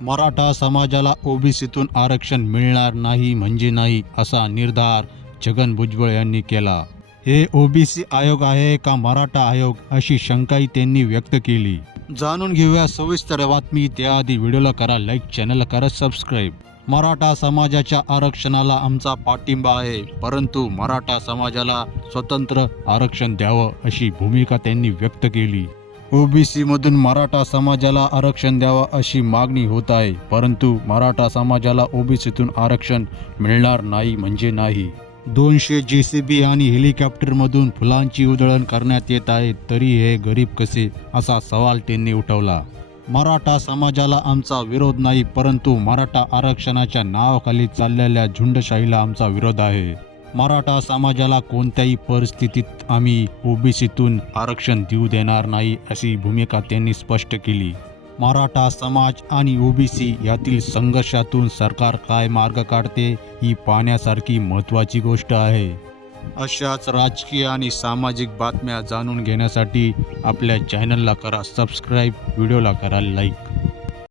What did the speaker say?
मराठा समाजाला ओबीसीतून आरक्षण मिळणार नाही म्हणजे नाही असा निर्धार छगन भुजबळ यांनी केला. हे ओबीसी आयोग आहे का मराठा आयोग अशी शंकाही त्यांनी व्यक्त केली. जाणून घेऊया सविस्तर बातमी. त्याआधी व्हिडिओला करा लाईक चॅनलला करा सबस्क्राईब. मराठा समाजाच्या आरक्षणाला आमचा पाठिंबा आहे परंतु मराठा समाजाला स्वतंत्र आरक्षण द्यावं अशी भूमिका त्यांनी व्यक्त केली. ओबीसीमधून मराठा समाजाला आरक्षण द्यावं अशी मागणी होत आहे. परंतु मराठा समाजाला ओबीसीतून आरक्षण मिळणार नाही म्हणजे नाही. दोनशे जे सी बी आणि हेलिकॉप्टरमधून फुलांची उधळण करण्यात येत आहे तरी हे गरीब कसे? असा सवाल त्यांनी उठवला. मराठा समाजाला आमचा विरोध नाही परंतु मराठा आरक्षणाच्या नावाखाली चाललेल्या झुंडशाहीला आमचा विरोध आहे. मराठा समाजाला कोणत्याही परिस्थितीत आम्ही ओबीसीतून आरक्षण देऊ देणार नाही अशी भूमिका त्यांनी स्पष्ट केली. मराठा समाज आणि ओबीसी यातील संघर्षातून सरकार काय मार्ग काढते ही पाहण्यासारखी महत्त्वाची गोष्ट आहे. अशाच राजकीय आणि सामाजिक बातम्या जाणून घेण्यासाठी आपल्या चॅनलला करा सबस्क्राईब व्हिडिओला करा लाईक.